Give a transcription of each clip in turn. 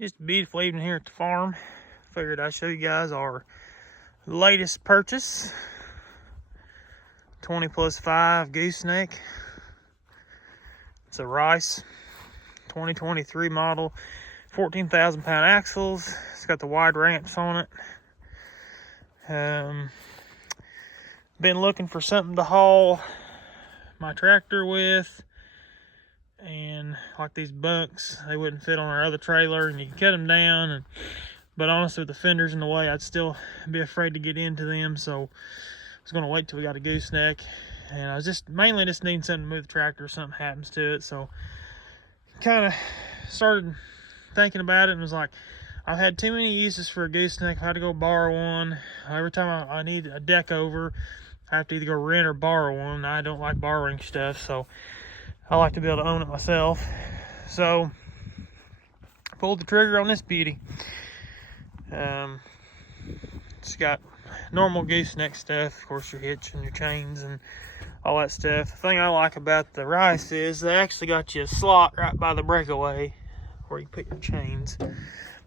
Just a beautiful evening here at the farm. Figured I'd show you guys our latest purchase. 20+5 gooseneck. It's a Rice 2023 model, 14,000 pound axles. It's got the wide ramps on it. Been looking for something to haul my tractor with, and like these bunks, they wouldn't fit on our other trailer, and you can cut them down, but honestly with the fenders in the way, I'd still be afraid to get into them, so I was going to wait till we got a gooseneck. And I was mainly just needing something to move the tractor if something happens to it. So kind of started thinking about it and was like, I've had too many uses for a gooseneck. I had to go borrow one. Every time I need a deck over, I have to either go rent or borrow one. I don't like borrowing stuff, so I like to be able to own it myself. So pulled the trigger on this beauty. It's got normal gooseneck stuff, of course, your hitch and your chains and all that stuff. The thing I like about the Rice is they actually got you a slot right by the breakaway where you put your chains.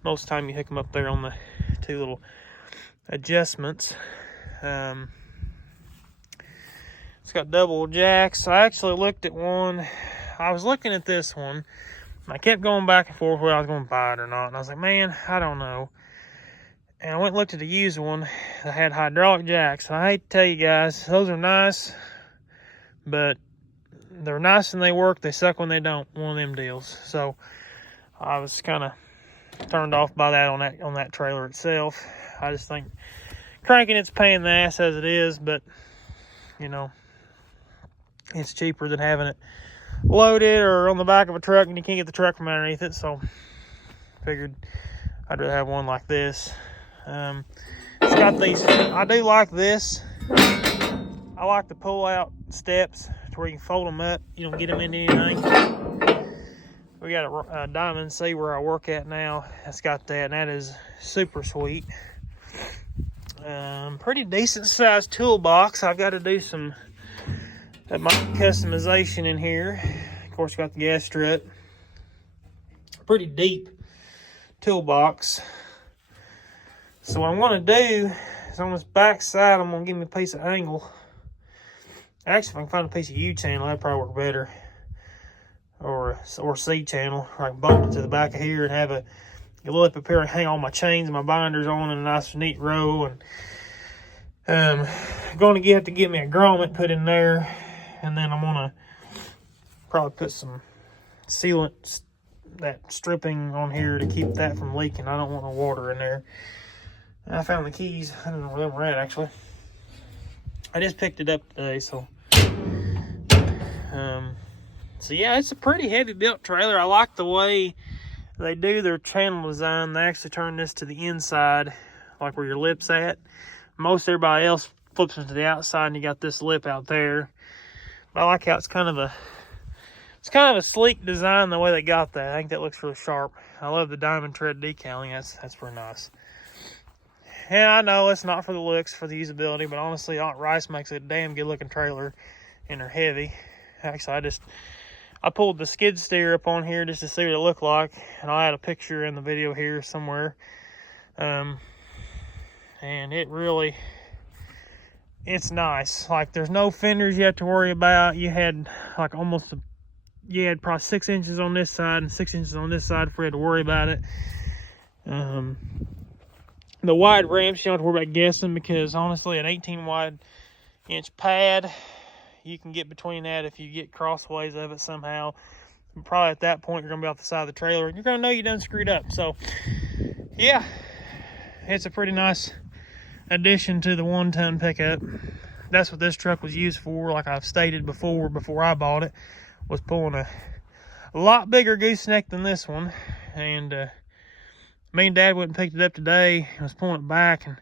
Most of the time you hook them up there on the two little adjustments. It's got double jacks. I actually looked at one. I was looking at this one. I kept going back and forth whether I was going to buy it or not. And I was like, man, I don't know. And I went and looked at the used one that had hydraulic jacks. And I hate to tell you guys, those are nice, but they're nice when they work. They suck when they don't. One of them deals. So I was kind of turned off by that on that trailer itself. I just think cranking it's a pain in the ass as it is, but you know, it's cheaper than having it loaded or on the back of a truck and you can't get the truck from underneath it. So figured I'd rather have one like this. It's got these, I do like this. I like the pull out steps to where you can fold them up. You don't get them into anything. We got a Diamond C where I work at now. It's got that, and that is super sweet. Pretty decent sized toolbox. I've got to do some customization in here. Of course, got the gas strut. Pretty deep toolbox. So what I'm going to do is on this back side, I'm going to give me a piece of angle. Actually, if I can find a piece of U-channel, that'd probably work better. Or C-channel. I can bump it to the back of here and have a lip up here and hang all my chains and my binders on in a nice neat row. And going to have to get me a grommet put in there. And then I'm going to probably put some sealant, that stripping on here to keep that from leaking. I don't want no water in there. And I found the keys. I don't know where they were at, actually. I just picked it up today, so. So yeah, it's a pretty heavy built trailer. I like the way they do their channel design. They actually turn this to the inside, like where your lip's at. Most everybody else flips it to the outside and you got this lip out there. But I like how it's kind of a sleek design the way they got that. I think that looks really sharp. I love the diamond tread decaling. That's pretty nice. And I know it's not for the looks, for the usability, but honestly, Rice makes a damn good looking trailer, and they're heavy. Actually, I pulled the skid steer up on here just to see what it looked like, and I'll add a picture in the video here somewhere. And it's nice. Like, there's no fenders you have to worry about. You had like probably 6 inches on this side and 6 inches on this side before you had to worry about it. The wide ramps, you don't have to worry about guessing, because honestly, an 18 wide inch pad, you can get between that if you get crossways of it somehow. Probably at that point, you're going to be off the side of the trailer, and you're going to know you done screwed up. So, yeah, it's a pretty nice addition to the 1-ton pickup. That's what this truck was used for, like I've stated before I bought it, was pulling a lot bigger gooseneck than this one. And me and Dad went and picked it up today and was pulling it back, and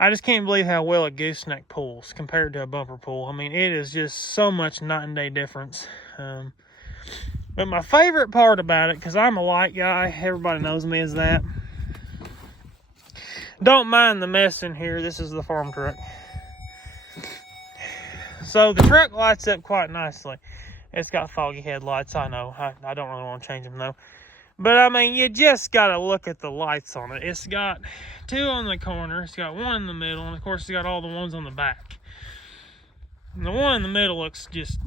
I just can't believe how well a gooseneck pulls compared to a bumper pull. I mean, it is just so much night and day difference. But my favorite part about it, because I'm a light guy, everybody knows me as that. Don't mind the mess in here. This is the farm truck. So the truck lights up quite nicely. It's got foggy headlights, I know. I don't really want to change them though. But I mean, you just gotta look at the lights on it. It's got 2 on the corner, it's got 1 in the middle, and of course it's got all the ones on the back. And the one in the middle looks just,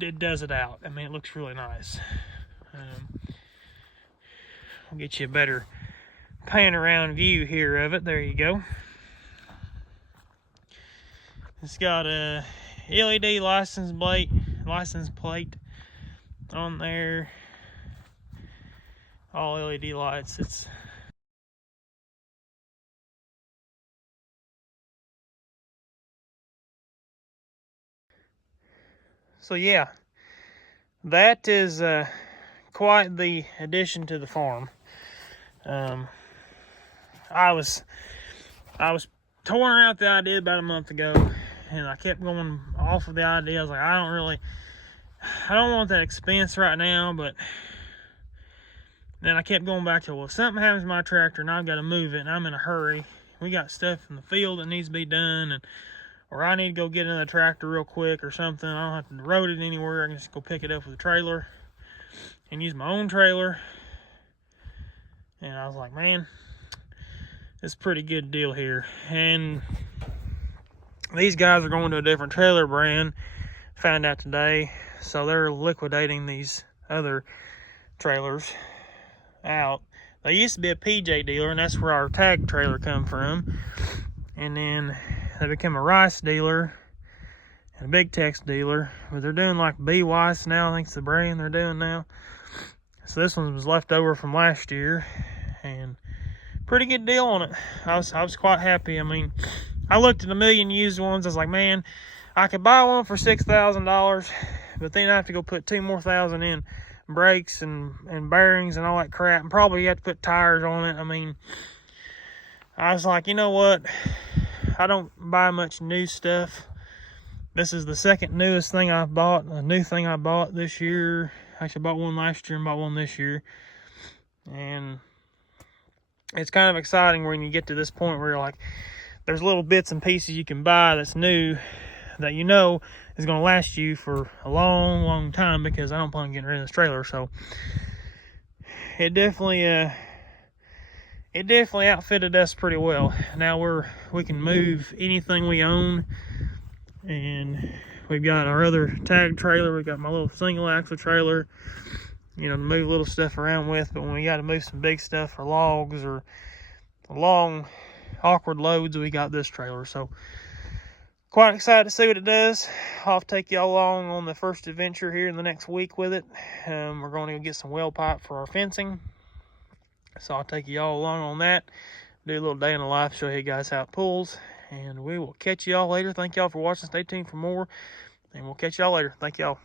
it does it out. I mean, it looks really nice. I'll get you a better pan around view here of it. There you go. It's got a LED license plate on there. All LED lights. So yeah, that is quite the addition to the farm. I was touring out the idea about a month ago, and I kept going off of the idea. I was like, I don't want that expense right now, but then I kept going back to, well, if something happens to my tractor and I've got to move it and I'm in a hurry, we got stuff in the field that needs to be done, or I need to go get in the tractor real quick or something, I don't have to road it anywhere, I can just go pick it up with a trailer and use my own trailer. And I was like, man, it's a pretty good deal here. And these guys are going to a different trailer brand, found out today, so they're liquidating these other trailers out. They used to be a PJ dealer, and that's where our tag trailer come from. And then they became a Rice dealer and a Big Tex dealer, but they're doing like B Weiss now, I think it's the brand they're doing now. So this one was left over from last year, and pretty good deal on it. I was quite happy. I mean, I looked at a million used ones. I was like, man, I could buy one for $6,000, but then I have to go put $2,000 more in brakes and bearings and all that crap, and probably have to put tires on it. I mean, I was like, you know what? I don't buy much new stuff. This is the second newest thing I've bought, a new thing I bought this year. Actually, I bought one last year and bought one this year. And it's kind of exciting when you get to this point where you're like, there's little bits and pieces you can buy that's new that you know is going to last you for a long time, because I don't plan on getting rid of this trailer. So it definitely outfitted us pretty well. Now we can move anything we own, and we've got our other tag trailer. We've got my little single axle trailer, you know, to move little stuff around with. But when we got to move some big stuff for logs or long awkward loads, we got this trailer. So quite excited to see what it does. I'll take y'all along on the first adventure here in the next week with it. We're going to go get some well pipe for our fencing, so I'll take y'all along on that, do a little day in the life, show you guys how it pulls, and we will catch y'all later. Thank y'all for watching. Stay tuned for more, and we'll catch y'all later. Thank y'all.